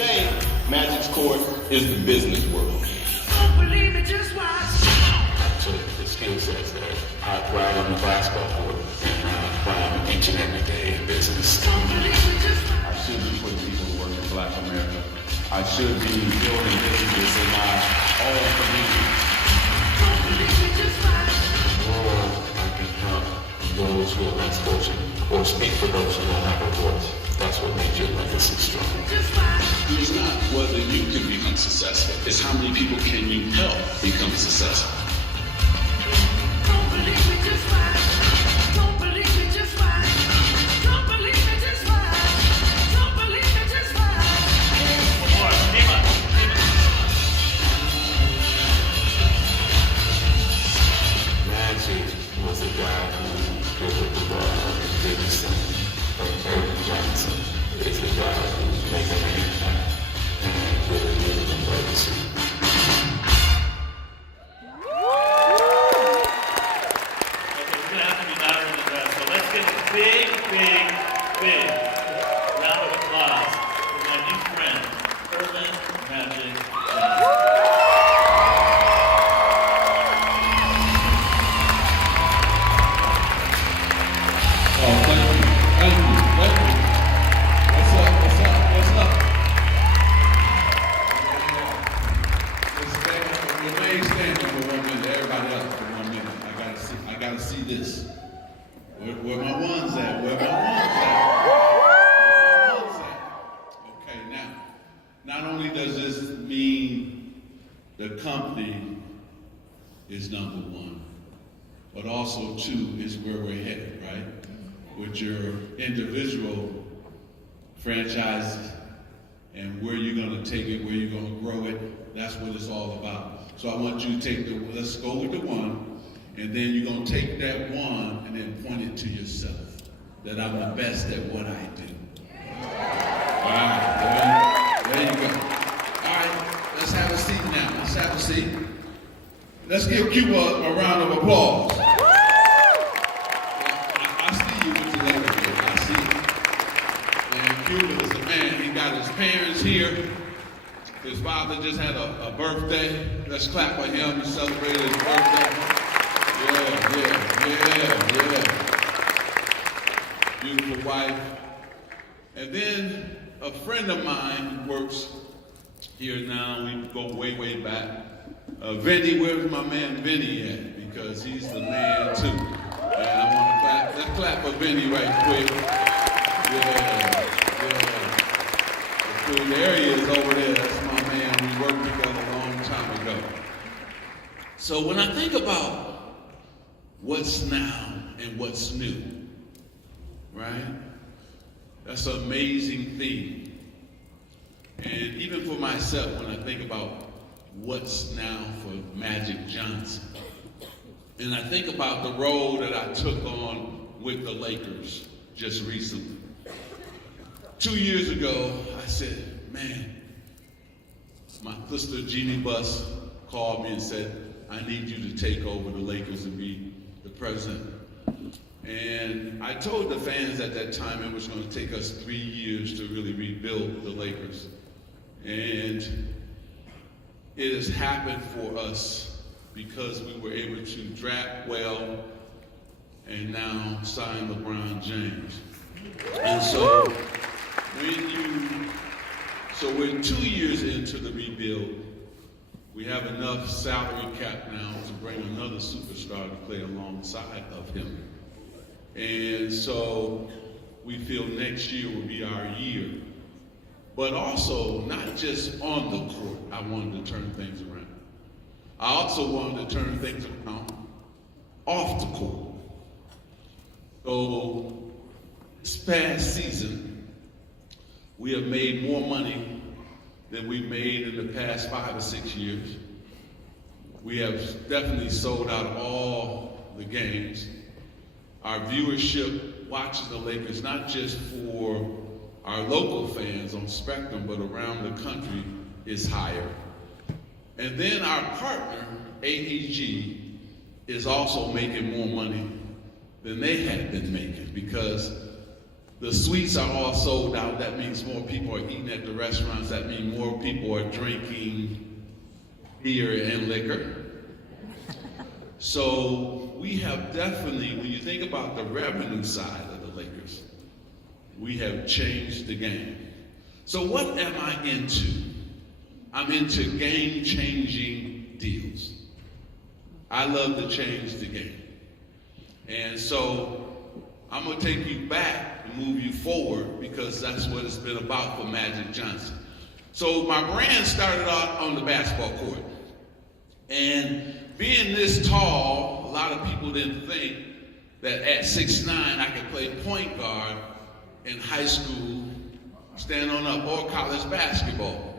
Today, Magic's court is the business world. Don't believe it, just watch. So the skill sets that I thrive on the basketball court and I thrive each and every day in business. Don't believe it, just watch. I should be putting people to work in Black America. I should be building businesses in my own community. Don't believe it, just watch. Or I can help those who are less fortunate or speak for those who don't have a voice. That's what makes your legacy strong. Just watch. It's not whether you can become successful, it's how many people can you help become successful. Don't believe it, just watch. Don't believe it, just watch. Don't believe it, just watch. Don't believe it, just watch. Magic was a guy who did the ball and didn't sing. But Eric Johnson is a guy who's making an impact and really leaving a legacy. Okay, we're gonna have to be louder in the dress. So let's give a big round of applause for my new friend, Urban Magic Johnson. Oh, thank you. What's up? Remain standing for 1 minute. Everybody else for 1 minute. I gotta see this. Where my ones at? Okay, now, not only does this mean the company is number one, but also two is where we're headed, right? With your individual franchises and where you're gonna take it, where you're gonna grow it. That's what it's all about. So I want you to take let's go with the one, and then you're gonna take that one and then point it to yourself, that I'm the best at what I do. All right, there you go. All right, let's have a seat now. Let's give Cuba a round of applause. Cuba is a man. He got his parents here. His father just had a birthday. Let's clap for him. He celebrated his birthday. Yeah. Beautiful wife. And then a friend of mine who works here now. We go way back. Vinny, where's my man Vinny at? Because he's the man too. And I want to clap. Let's clap for Vinny right quick. Yeah. There he is over there. That's my man. We worked together a long time ago. So when I think about what's now and what's new, right? That's an amazing thing. And even for myself, when I think about what's now for Magic Johnson, and I think about the role that I took on with the Lakers just recently. 2 years ago, I said, man, my sister Jeannie Buss called me and said, I need you to take over the Lakers and be the president. And I told the fans at that time it was going to take us 3 years to really rebuild the Lakers. And it has happened for us because we were able to draft well and now sign LeBron James. And so we're 2 years into the rebuild. We have enough salary cap now to bring another superstar to play alongside of him. And so we feel next year will be our year. But also, not just on the court, I wanted to turn things around. I also wanted to turn things around off the court. So this past season, we have made more money than we've made in the past 5 or 6 years. We have definitely sold out all the games. Our viewership watching the Lakers, not just for our local fans on Spectrum, but around the country, is higher. And then our partner, AEG, is also making more money than they had been making, because The suites are all sold out. That means more people are eating at the restaurants. That means more people are drinking beer and liquor. So we have definitely, when you think about the revenue side of the Lakers, we have changed the game. So what am I into? I'm into game-changing deals. I love to change the game. And so I'm gonna take you back and move you forward because that's what it's been about for Magic Johnson. So my brand started out on the basketball court. And being this tall, a lot of people didn't think that at 6'9" I could play point guard in high school, stand on up, or college basketball,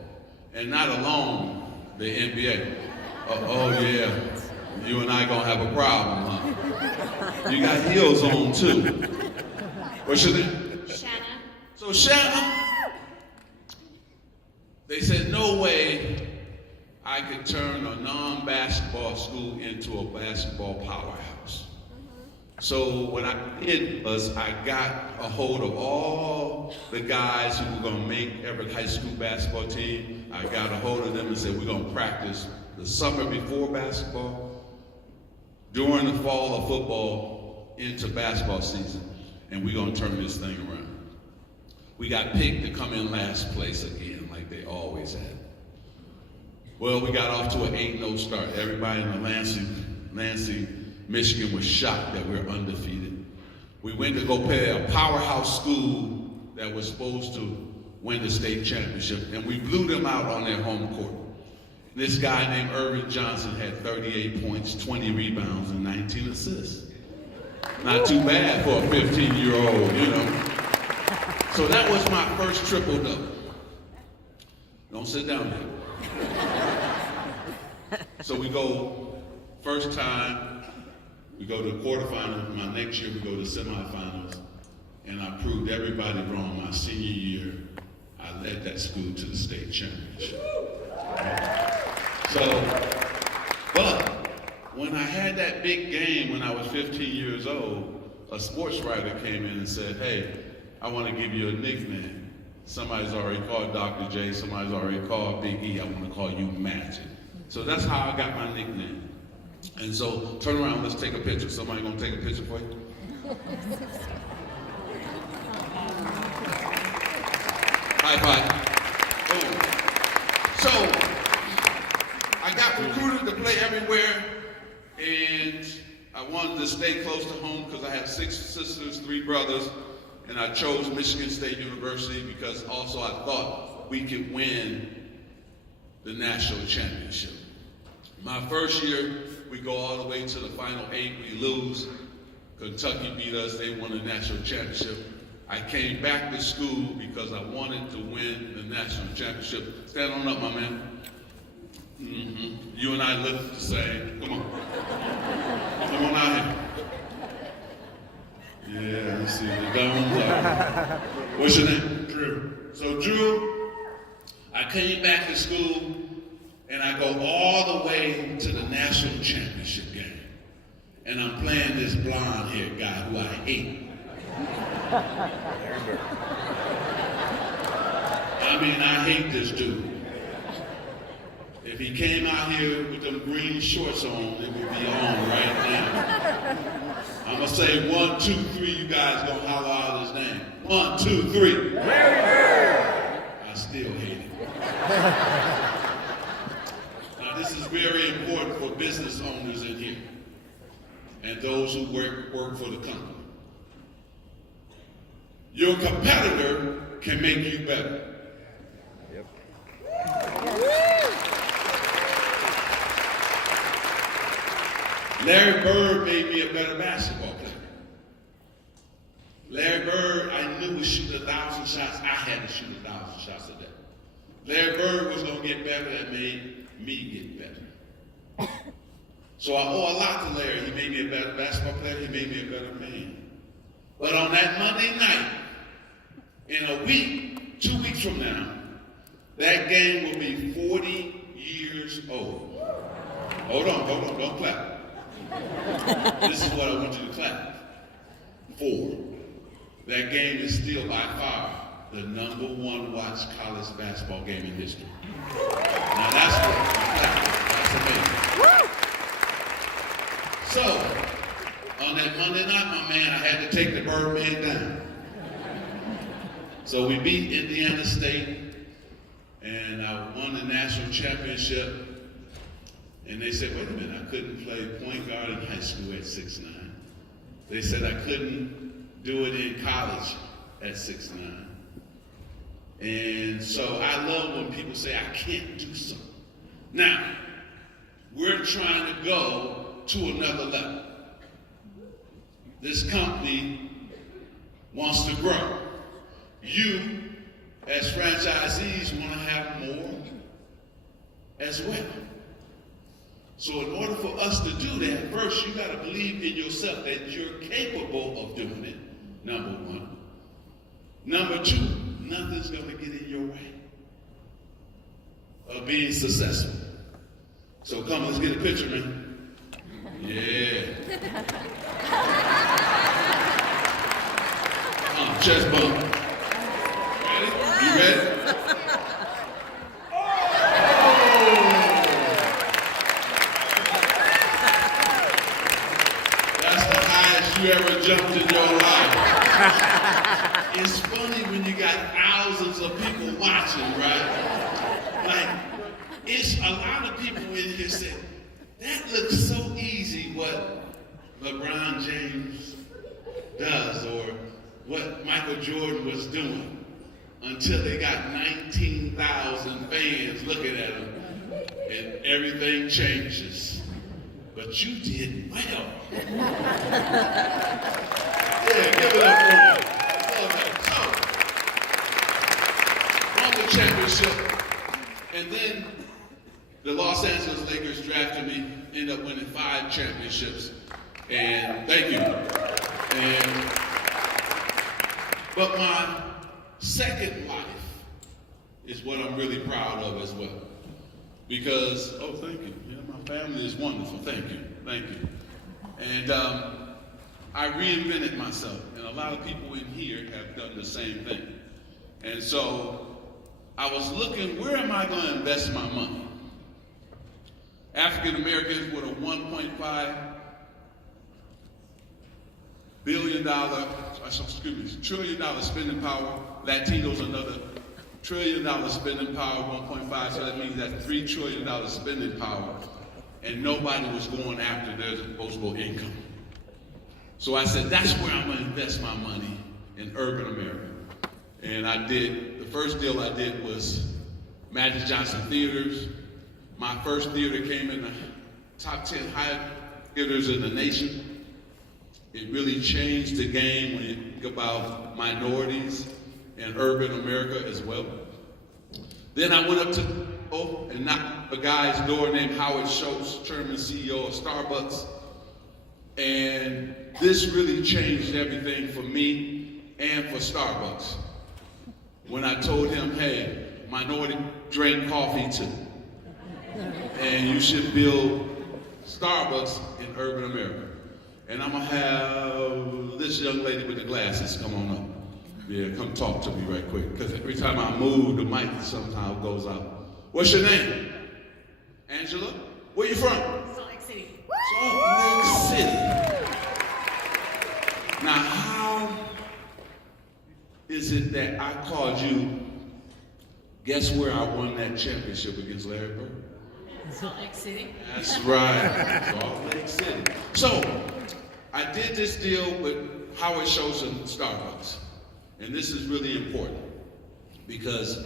and not alone the NBA. Oh yeah, you and I gonna have a problem, huh? You got heels on too. What's your name? Shanna. So Shanna, they said no way I could turn a non-basketball school into a basketball powerhouse. So what I did was I got a hold of all the guys who were gonna make every high school basketball team. I got a hold of them and said, we're gonna practice the summer before basketball, during the fall of football, into basketball season, and we're gonna turn this thing around. We got picked to come in last place again, like they always had. Well, we got off to an 8-0 start. Everybody in the Lansing, Michigan was shocked that we were undefeated. We went to go play a powerhouse school that was supposed to win the state championship, and we blew them out on their home court. This guy named Irvin Johnson had 38 points, 20 rebounds, and 19 assists. Not too bad for a 15-year-old, you know. So that was my first triple-double. Don't sit down yet. So we go, first time, we go to the quarterfinals. My next year, we go to semifinals. And I proved everybody wrong. My senior year, I led that school to the state championship. So, but when I had that big game when I was 15 years old, a sports writer came in and said, hey, I want to give you a nickname. Somebody's already called Dr. J, somebody's already called Big E, I want to call you Magic. So that's how I got my nickname. And so, turn around, let's take a picture. Somebody gonna take a picture for you? High five. Boom. So, I got recruited to play everywhere, and I wanted to stay close to home because I have 6 sisters, 3 brothers, and I chose Michigan State University because also I thought we could win the national championship. My first year, we go all the way to the final 8, we lose. Kentucky beat us, they won the national championship. I came back to school because I wanted to win the national championship. Stand on up, my man. You and I look the same. Come on. Come on out here. Yeah, you see the domes out. What's your name? Drew. So Drew, I came back to school and I go all the way to the national championship game. And I'm playing this blonde-haired guy who I hate. I mean, I hate this dude. If he came out here with them green shorts on, it would be on right now. I'm gonna say 1, 2, 3, you guys gonna holler out his name. 1, 2, 3. I still hate him. Now this is very important for business owners in here and those who work for the company. Your competitor can make you better. Larry Bird made me a better basketball player. Larry Bird, I knew would shoot 1,000 shots. I had to shoot 1,000 shots a day. Larry Bird was going to get better. That made me get better. So I owe a lot to Larry. He made me a better basketball player. He made me a better man. But on that Monday night, in a week, 2 weeks from now, that game will be 40 years old. Hold on, don't clap. This is what I want you to clap. 4. that game is still by far the #1 watched college basketball game in history. Now that's amazing. So, on that Monday night, my man, I had to take the Birdman down. So we beat Indiana State, and I won the national championship. And they said, wait a minute, I couldn't play point guard in high school at 6'9". They said I couldn't do it in college at 6'9". And so I love when people say I can't do something. Now, we're trying to go to another level. This company wants to grow. You, as franchisees, want to have more as well. So in order for us to do that, first you got to believe in yourself that you're capable of doing it, #1. #2, nothing's going to get in your way of being successful. So come, let's get a picture, man. Yeah. Chest bump. Ready? You ready? You ever jumped in your life. It's funny when you got thousands of people watching, right? Like, it's a lot of people in here say, that looks so easy what LeBron James does or what Michael Jordan was doing until they got 19,000 fans looking at him and everything changes. But you did well. Yeah, give it up for him. So, won the championship, and then the Los Angeles Lakers drafted me, ended up winning 5 championships, and thank you. But my second life is what I'm really proud of as well. Because, oh, thank you. Yeah, my family is wonderful. Thank you. Thank you. And I reinvented myself. And a lot of people in here have done the same thing. And so I was looking, where am I going to invest my money? African Americans with a $1.5 billion, trillion spending power. Latinos another $1 trillion spending power, 1.5, so that means that's $3 trillion spending power, and nobody was going after their disposable income. So I said, that's where I'm going to invest my money, in urban America. And I did, the first deal I did was Magic Johnson Theaters. My first theater came in the top 10 high theaters in the nation. It really changed the game when you think about minorities in urban America as well. Then I went up to and knocked a guy's door named Howard Schultz, chairman CEO of Starbucks. And this really changed everything for me and for Starbucks. When I told him, hey, minority drink coffee too. And you should build Starbucks in urban America. And I'm gonna have this young lady with the glasses come on up. Yeah, come talk to me right quick, because every time I move, the mic somehow goes out. What's your name? Angela? Where you from? Salt Lake City. Salt Lake City. Now, how is it that I called you? Guess where I won that championship against Larry Bird? Salt Lake City. That's right, Salt Lake City. So, I did this deal with Howard Schultz and Starbucks. And this is really important because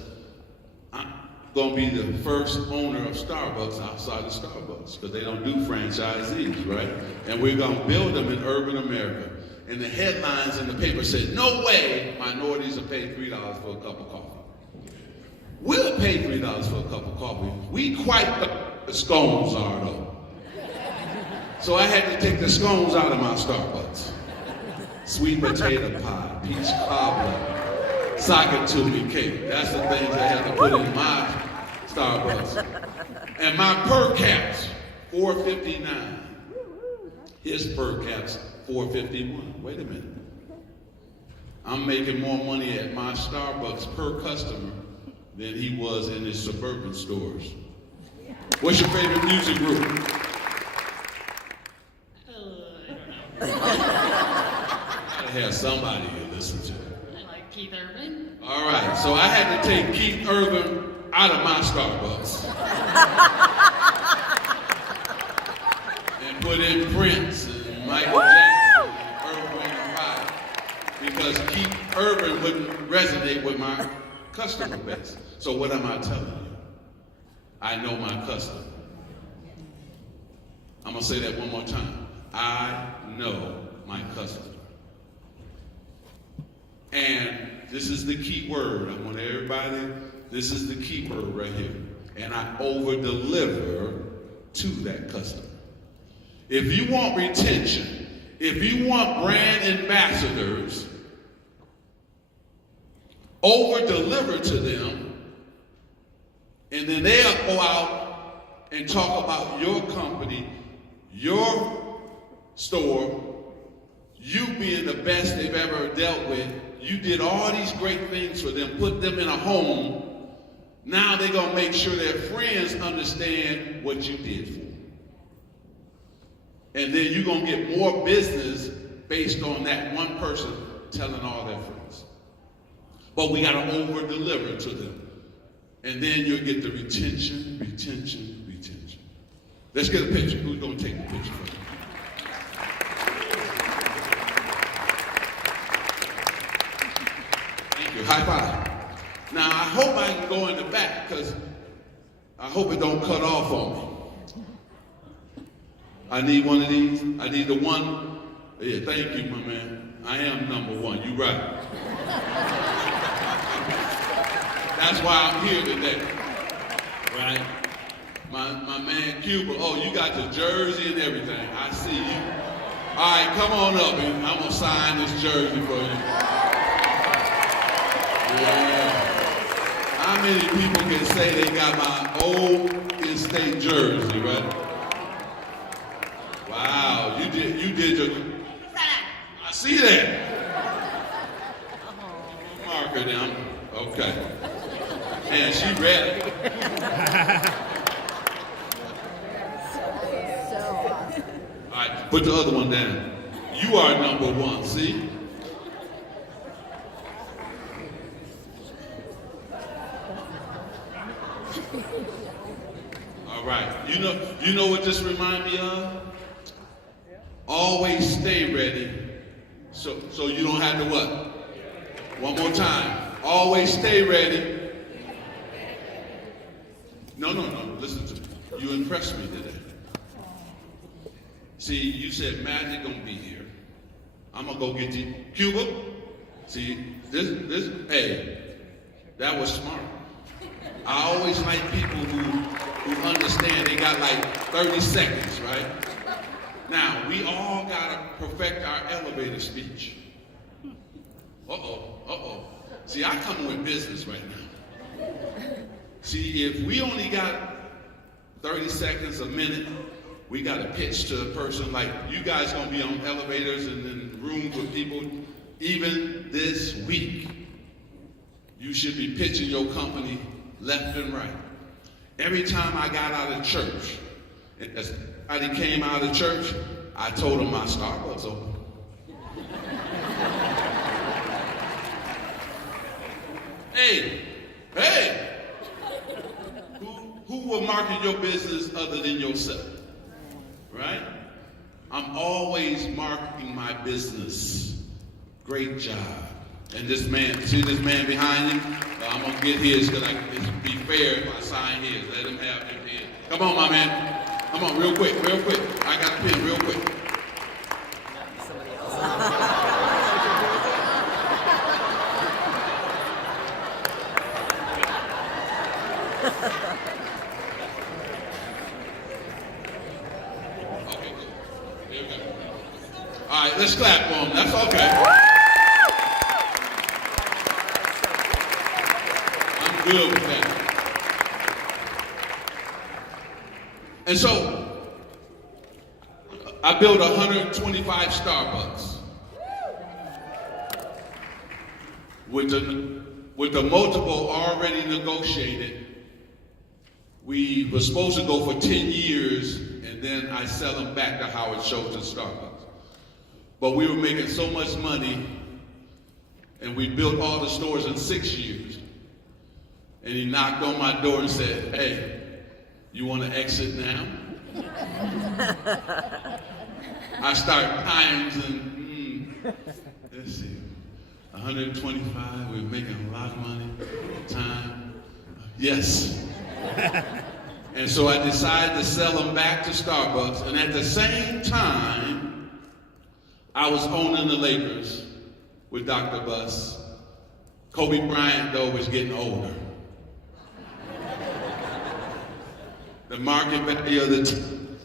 I'm going to be the first owner of Starbucks outside of Starbucks because they don't do franchisees, right? And we're going to build them in urban America. And the headlines in the paper said, no way minorities will pay $3 for a cup of coffee. We'll pay $3 for a cup of coffee. We quite the scones are, though. So I had to take the scones out of my Starbucks. Sweet potato pie, peach cobbler, sock-it-to-me cake. That's the things I had to put in my Starbucks. And my per caps, $4.59. His per caps, $4.51. Wait a minute. I'm making more money at my Starbucks per customer than he was in his suburban stores. What's your favorite music group? I don't know. Gotta have somebody to listen to. I like Keith Urban. All right, so I had to take Keith Urban out of my Starbucks and put in Prince and Michael Jackson and Earth, Wind and Fire because Keith Urban wouldn't resonate with my customer base. So what am I telling you? I know my customer. I'm gonna say that one more time. I know my customer. And this is the key word. I want everybody, this is the key word right here. And I over-deliver to that customer. If you want retention, if you want brand ambassadors, over-deliver to them, and then they'll go out and talk about your company, your store, you being the best they've ever dealt with. You did all these great things for them, put them in a home. Now they're going to make sure their friends understand what you did for them. And then you're going to get more business based on that one person telling all their friends. But we got to over-deliver to them. And then you'll get the retention. Let's get a picture. Who's going to take the picture for you? Thank you. High five. Now, I hope I can go in the back because I hope it don't cut off on me. I need one of these. I need the one. Yeah, thank you, my man. I am number one. You right. That's why I'm here today, right? My man Cuba, oh, you got the jersey and everything. I see you. All right, come on up and I'm gonna sign this jersey for you. Yeah. How many people can say they got my old in-state jersey, right? Wow, you did your, I see that. Marker down, okay. And she ready. All right, put the other one down. You are number one, see? All right, you know what this reminds me of? Always stay ready, so you don't have to what? One more time. Always stay ready. No, listen to me. You impressed me today. See, you said Magic gonna be here. I'm gonna go get you. Cuba, see, this, hey, that was smart. I always like people who understand they got like 30 seconds, right? Now, we all gotta perfect our elevator speech. See, I come with business right now. See, if we only got 30 seconds, a minute, we got to pitch to a person like you guys gonna be on elevators and in rooms with people. Even this week, you should be pitching your company left and right. Every time I got out of church, as somebody came out of church, I told them my Starbucks open. Hey, who will market your business other than yourself? Right? I'm always marketing my business. Great job. And this man, see this man behind him? I'm gonna get his because it'd be fair if I sign his. Let him have his pen. Come on, my man. Come on, real quick. I got a pen, real quick. Okay, good. There we go. All right, let's clap for him. That's okay. I'm good with that. And so, I built 125 Starbucks. With the multiple already negotiated, we were supposed to go for 10 years, and then I sell them back to Howard Schultz and Starbucks. But we were making so much money, and we built all the stores in 6 years. And he knocked on my door and said, "Hey, you want to exit now?" I start times and let's see, 125. We were making a lot of money. Time, yes. And so I decided to sell them back to Starbucks. And at the same time, I was owning the Lakers with Dr. Buss. Kobe Bryant, though, was getting older. The market value of the team,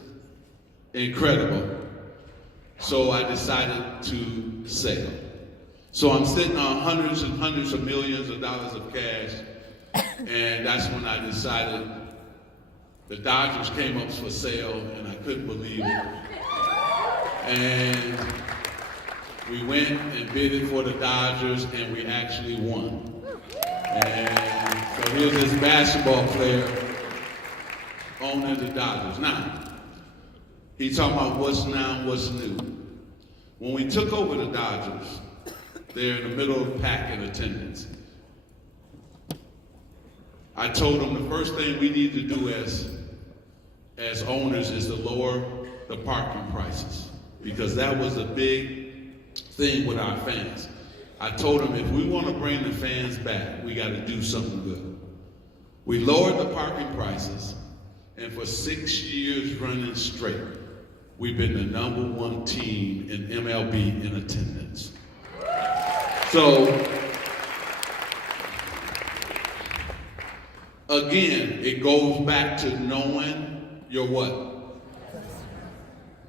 incredible. So I decided to sell. So I'm sitting on hundreds and hundreds of millions of dollars of cash, and that's when I decided the Dodgers came up for sale, and I couldn't believe it. And we went and bid it for the Dodgers, and we actually won. And so here's this basketball player owning the Dodgers. Now, he's talking about what's now, what's new. When we took over the Dodgers, they're in the middle of the pack in attendance. I told them the first thing we need to do as owners is to lower the parking prices, because that was a big thing with our fans. I told them if we want to bring the fans back, we got to do something good. We lowered the parking prices, and for 6 years running straight, we've been the #1 team in MLB in attendance. So, again, it goes back to knowing your what?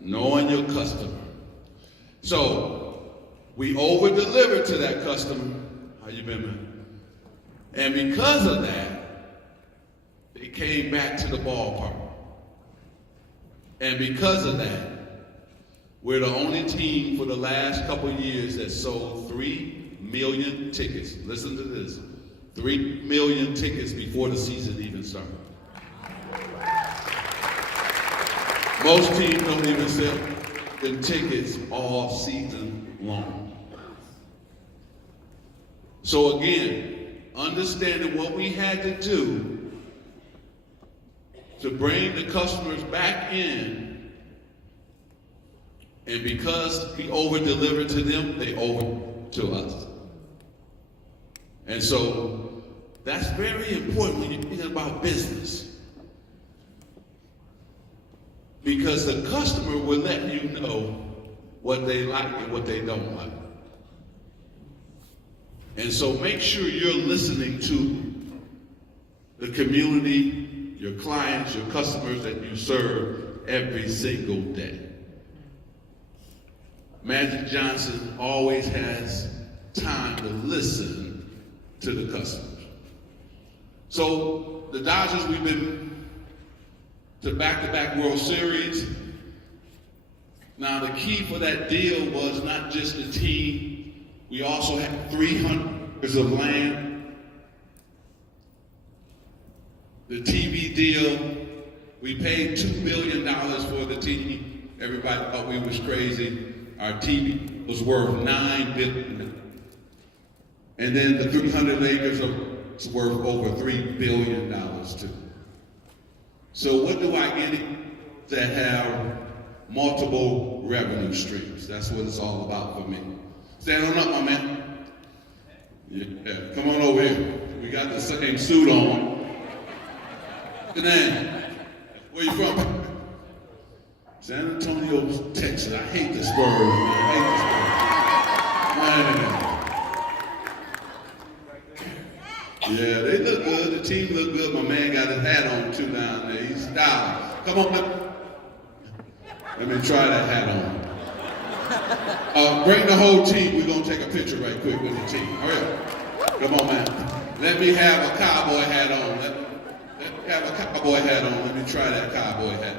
Knowing your customer. So, we over-delivered to that customer. How you been, man? And because of that, they came back to the ballpark. And because of that, we're the only team for the last couple of years that sold 3 million tickets. Listen to this. 3 million tickets before the season even started. Most teams don't even sell the tickets all season long. So again, understanding what we had to do to bring the customers back in, and because we over-delivered to them, they over to us. And so that's very important when you're thinking about business, because the customer will let you know what they like and what they don't like. And so make sure you're listening to the community, your clients, your customers that you serve every single day. Magic Johnson always has time to listen to the customers. So the Dodgers, we've been to back-to-back World Series. Now the key for that deal was not just the team, we also had 300 acres of land. The TV deal, we paid $2 billion for the team. Everybody thought we was crazy. Our TV was worth $9 billion. And then the 300 acres was worth over $3 billion too. So what do I get that have multiple revenue streams? That's what it's all about for me. Stand on up, my man. Yeah, come on over here. We got the same suit on. Good name. Where you from? San Antonio, Texas. I hate the Spurs, man. I hate the Spurs. Man. Yeah, they look good. The team look good. My man got his hat on too down there. He's stylish. Come on, let me try that hat on. Bring the whole team. We're gonna take a picture right quick with the team. Hurry up. Come on, man. Let me have a cowboy hat on. Let me have a cowboy hat on. Let me try that cowboy hat.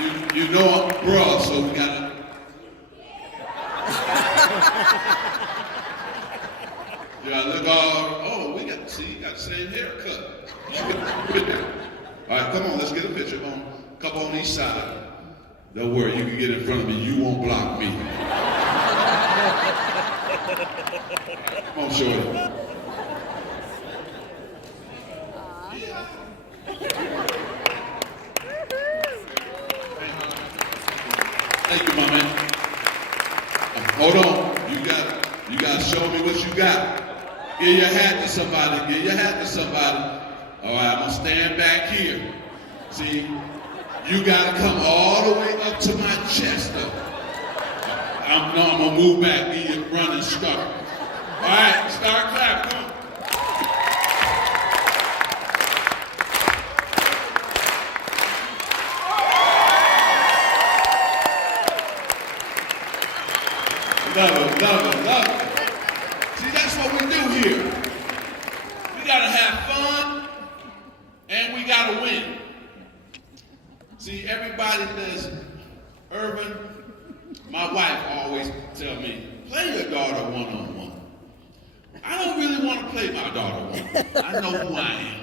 You You know I'm bruh, so we gotta. You gotta look all. Oh, we got. See, you got the same haircut. All right, come on, let's get a picture. Couple on each side. Don't worry, you can get in front of me. You won't block me. Come on, shorty. Yeah. Thank you, my man. Hold on. You got to show me what you got. Give your hat to somebody. Give your hat to somebody. All right, I'm going to stand back here. See, you got to come all the way up to my chest, though. I'm going to move back. Give you a running start. All right, start clapping. Come on. Love it. See, that's what we do here. We gotta have fun and we gotta win. See, everybody does. Urban, my wife always tell me, play your daughter one-on-one. I don't really want to play my daughter one-on-one. I know who I am.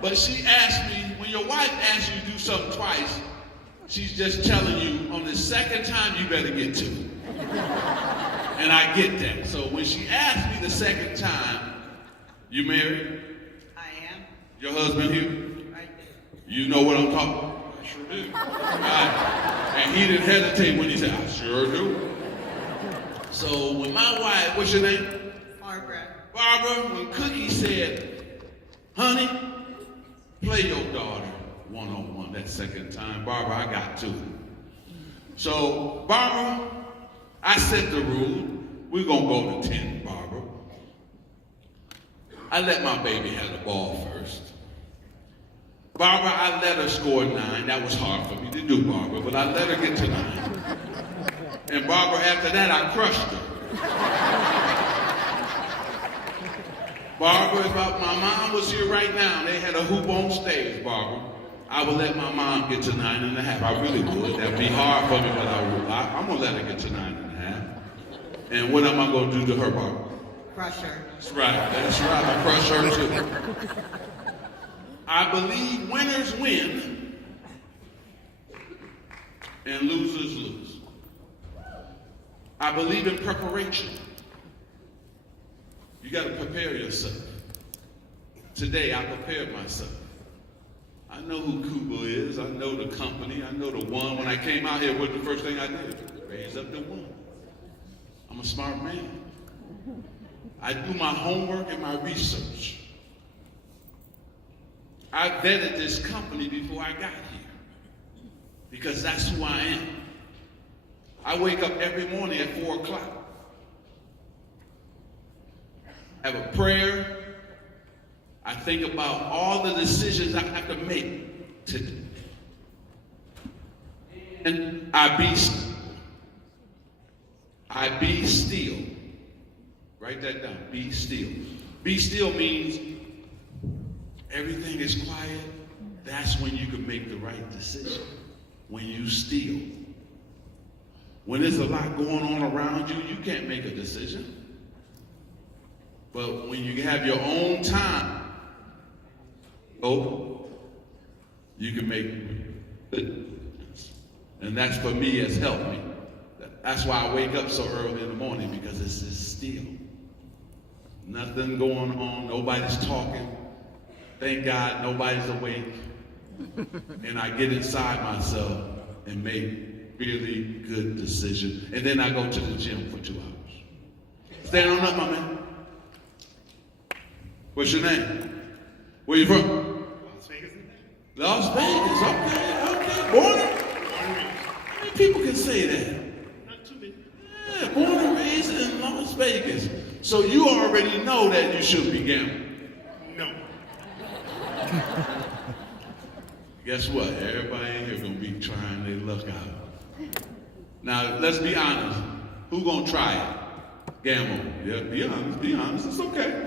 But she asked me, when your wife asks you to do something twice, she's just telling you, on the second time, you better get to it. And I get that. So when she asked me the second time, you married? I am. Your husband here? Right there. You know what I'm talking about? I sure do. Right. And he didn't hesitate when he said, I sure do. So when my wife, what's your name? Barbara. Barbara, when Cookie said, honey, play your daughter one-on-one that second time. Barbara, I got to. So, Barbara, I set the rule. We're going to go to 10, Barbara. I let my baby have the ball first. Barbara, I let her score 9. That was hard for me to do, Barbara, but I let her get to 9. And Barbara, after that, I crushed her. Barbara, if my mom was here right now, they had a hoop on stage, Barbara, I would let my mom get to 9.5. I really would. That'd be hard for me, but I'm gonna let her get to 9.5. And what am I gonna do to her, Barbara? Crush her. That's right. That's right. I crush her too. I believe winners win and losers lose. I believe in preparation. You got to prepare yourself. Today, I prepared myself. I know who Kuba is. I know the company. I know the one. When I came out here, what the first thing I did? Raise up the one. I'm a smart man. I do my homework and my research. I vetted this company before I got here because that's who I am. I wake up every morning at 4 o'clock. Have a prayer. I think about all the decisions I have to make today. And I be still. I be still. Write that down. Be still. Be still means everything is quiet. That's when you can make the right decision. When you still. When there's a lot going on around you, you can't make a decision. But when you have your own time, you can make it. And that's for me, has helped me. That's why I wake up so early in the morning, because it's just still. Nothing going on, nobody's talking. Thank God nobody's awake. And I get inside myself and make really good decisions. And then I go to the gym for 2 hours. Stand on up, my man. What's your name? Where you from? Las Vegas. Las Vegas, okay. Born How many people can say that? Not too many. Yeah, born and raised in Las Vegas. So you already know that you shouldn't be gambling. No. Guess what? Everybody in here gonna be trying their luck out. Now, let's be honest. Who gonna try it? Gamble. Yeah, be honest, it's okay.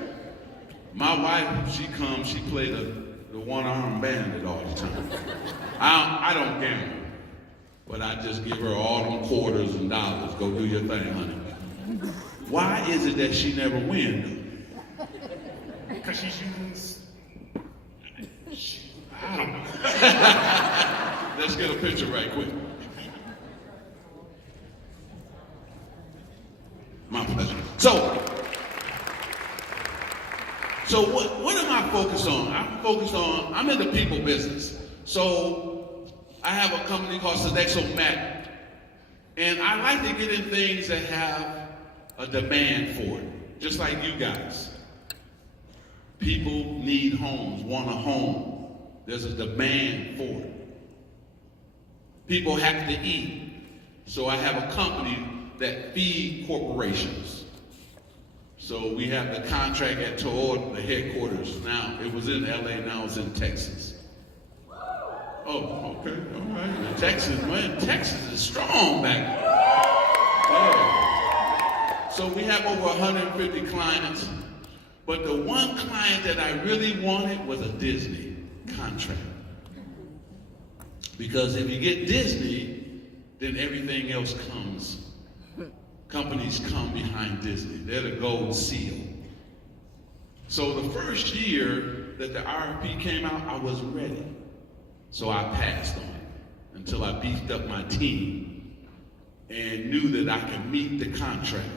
My wife, she comes, she play the the one-armed bandit all the time. I don't gamble, but I just give her all them quarters and dollars. Go do your thing, honey. Why is it that she never wins? Because she's using I don't know. Let's get a picture right quick. My pleasure. So what am I focused on? I'm in the people business. So I have a company called Sodexo Mac, and I like to get in things that have a demand for it, just like you guys. People need homes, want a home. There's a demand for it. People have to eat. So I have a company that feeds corporations. So we have the contract at Toyota, the headquarters. Now, it was in LA, now it's in Texas. Oh, okay, all right. Texas, man, Texas is strong back there. Yeah. So we have over 150 clients. But the one client that I really wanted was a Disney contract. Because if you get Disney, then everything else comes. Companies come behind Disney. They're the gold seal. So the first year that the RFP came out, I was ready. So I passed on it until I beefed up my team and knew that I could meet the contract.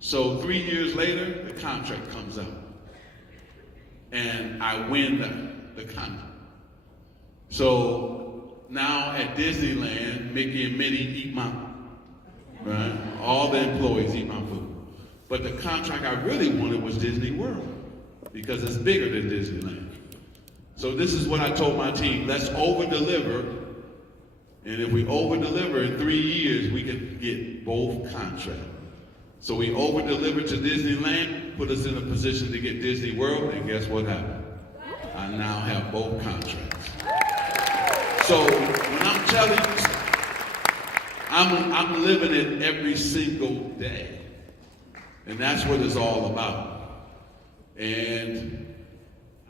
So 3 years later, the contract comes out. And I win the contract. So now at Disneyland, Mickey and Minnie eat my, right? All the employees eat my food. But the contract I really wanted was Disney World, because it's bigger than Disneyland. So this is what I told my team: let's over-deliver, and if we over-deliver in 3 years, we can get both contracts. So we over-delivered to Disneyland, put us in a position to get Disney World, and guess what happened? I now have both contracts. So when I'm telling you, I'm living it every single day. And that's what it's all about. And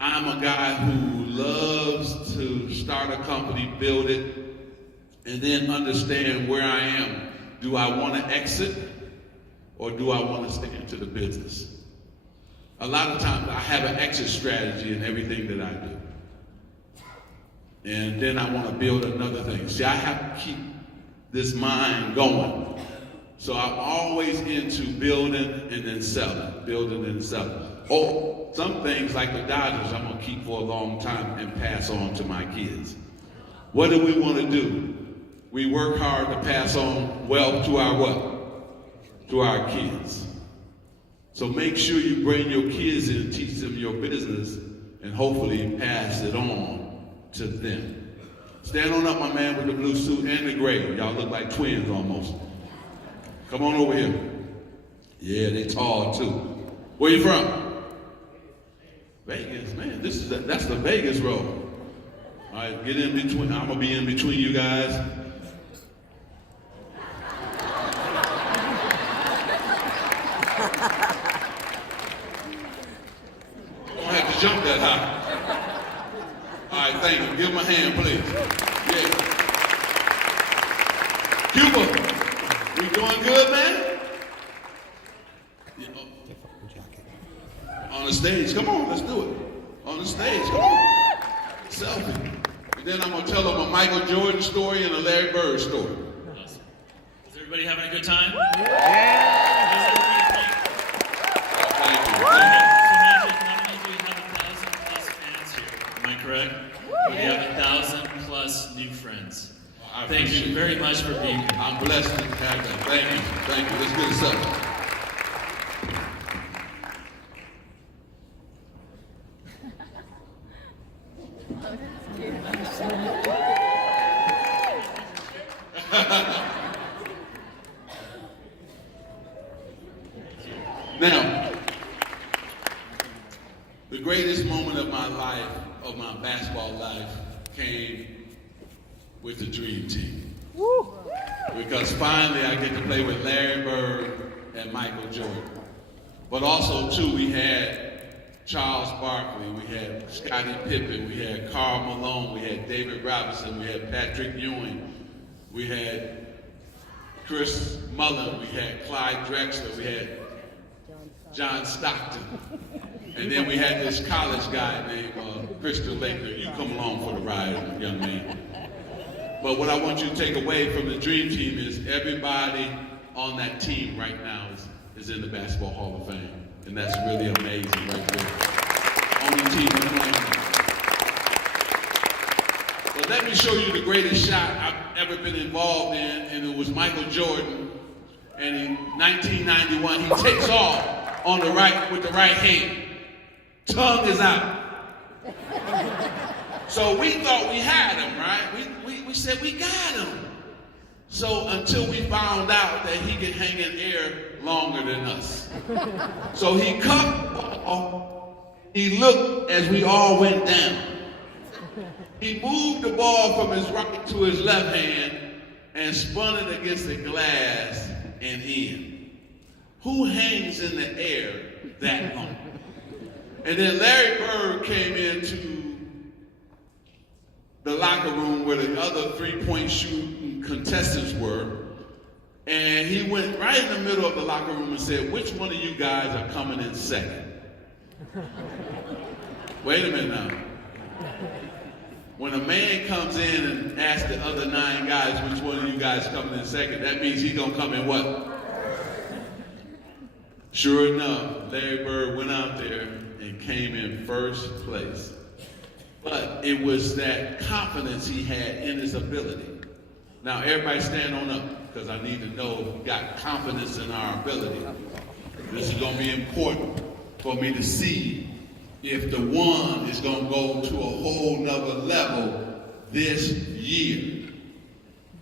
I'm a guy who loves to start a company, build it, and then understand where I am. Do I want to exit, or do I want to stay into the business? A lot of times I have an exit strategy in everything that I do. And then I want to build another thing. See, I have to keep this mind going. So I'm always into building and then selling, building and selling. Oh, some things like the Dodgers I'm going to keep for a long time and pass on to my kids. What do we want to do? We work hard to pass on wealth to our what? To our kids. So make sure you bring your kids in and teach them your business and hopefully pass it on to them. Stand on up, my man, with the blue suit and the gray. Y'all look like twins almost. Come on over here. Yeah, they tall too. Where you from? Vegas, man. That's the Vegas road. All right, get in between. I'm gonna be in between you guys. Don't have to jump that high. All right, thank you. Give him a hand, please. Yeah. Cuba. We doing good, man? Yeah, on the stage, come on, let's do it. On the stage, come on. Selfie. And then I'm gonna tell them a Michael Jordan story and a Larry Bird story. Awesome. Is everybody having a good time? Thank you. So Magic, not only do we have 1,000 plus fans here, am I correct? We have 1,000 plus new friends. I Thank appreciate you very it. much for being here. I'm blessed to have that. Thank you. Thank you. Let's get it settled. Now, the greatest moment of my life, of my basketball life, came with the Dream Team. Woo. Because finally I get to play with Larry Bird and Michael Jordan. But also, too, we had Charles Barkley, we had Scottie Pippen, we had Karl Malone, we had David Robinson, we had Patrick Ewing, we had Chris Mullin, we had Clyde Drexler, we had John Stockton, and then we had this college guy named Crystal Laker. You come along for the ride, young man. But what I want you to take away from the Dream Team is everybody on that team right now is in the Basketball Hall of Fame. And that's really amazing right there. Only team in the planet. But let me show you the greatest shot I've ever been involved in, and it was Michael Jordan. And in 1991, he takes off on the right with the right hand. Tongue is out. So we thought we had him, right? We said we got him. So until we found out that he could hang in air longer than us. So he he looked as we all went down. He moved the ball from his right to his left hand and spun it against the glass and in. Who hangs in the air that long? And then Larry Bird came into the locker room where the other three-point shooting contestants were, and he went right in the middle of the locker room and said, "Which one of you guys are coming in second?" Wait a minute now. When a man comes in and asks the other 9 guys, "Which one of you guys coming in second?" that means he's gonna come in what? Sure enough, Larry Bird went out there and came in first place. But it was that confidence he had in his ability. Now, everybody stand on up, because I need to know if we got confidence in our ability. This is going to be important for me to see if the one is going to go to a whole nother level this year.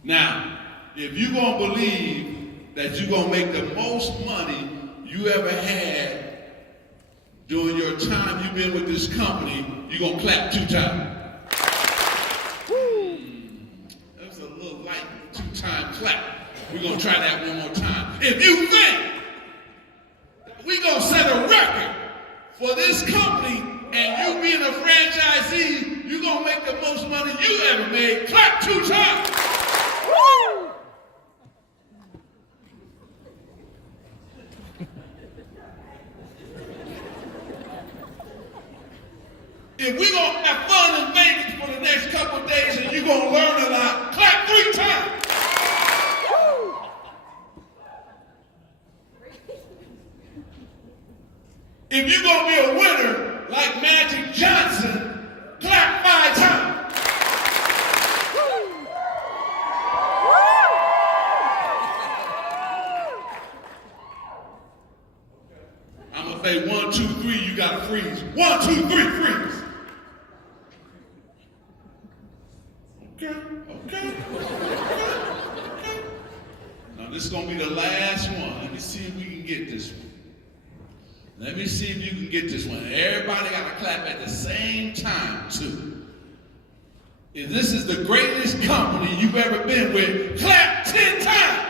Now, if you're going to believe that you're going to make the most money you ever had during your time you've been with this company, you're going to clap 2 times. That was a little light 2-time clap. We're going to try that one more time. If you think we're going to set a record for this company and you being a franchisee, you're going to make the most money you ever made, clap 2 times. If we're going to have fun in Vegas for the next couple of days and you're going to learn a lot, clap 3 times. If you're going to be a winner like Magic Johnson, clap 5 times. I'm going to say 1, 2, 3, you got to freeze. 1, 2, 3, freeze. Okay. Now this is going to be the last one. Let me see if we can get this one. Let me see if you can get this one. Everybody got to clap at the same time, too. If this is the greatest company you've ever been with, clap 10 times.